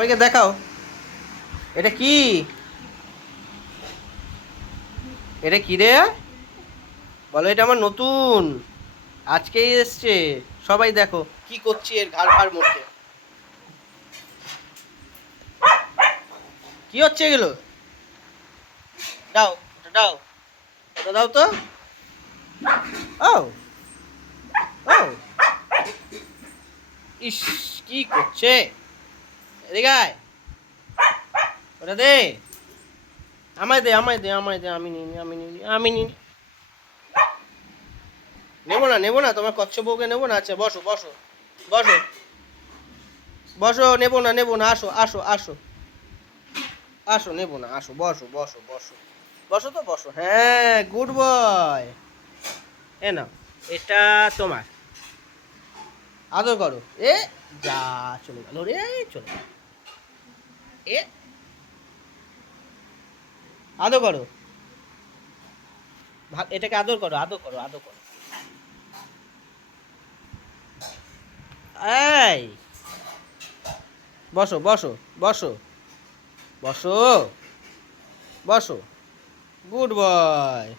সবাইকে দেখাও। এটা কি? এটা কি রে? বলো এটা আমার নতুন। আজকেই এসছে। সবাই দেখো। কি করছি এর ঘাড় ফাড় মধ্যে কি হচ্ছে এগুলো? দাও দাও। দাও তো। ও ও ইস কি করছে? এদিকে আয়। ওটা দে। আমায় দে আমায় দে আমায় দে, আমি নিই আমি নিই আমি নিই নেব না নেব না, তোমার কচ্ছ বউকে নেব না? আচ্ছা বসো বসো বসো। বসো, নেব না নেব না, আসো আসো আসো। আসো, নেব না, আসো, বসো বসো বসো। বসো তো, বসো। হ্যাঁ গুড বয়। এ নাও, এটা তোমার। আদর করো। এ, যা চলে গেল রে, চলে গেল। এ আদর করো। এটাকে আদর করো আদর করো আদর করো। এই। বসো বসো বসো। বসো। বসো। Good boy.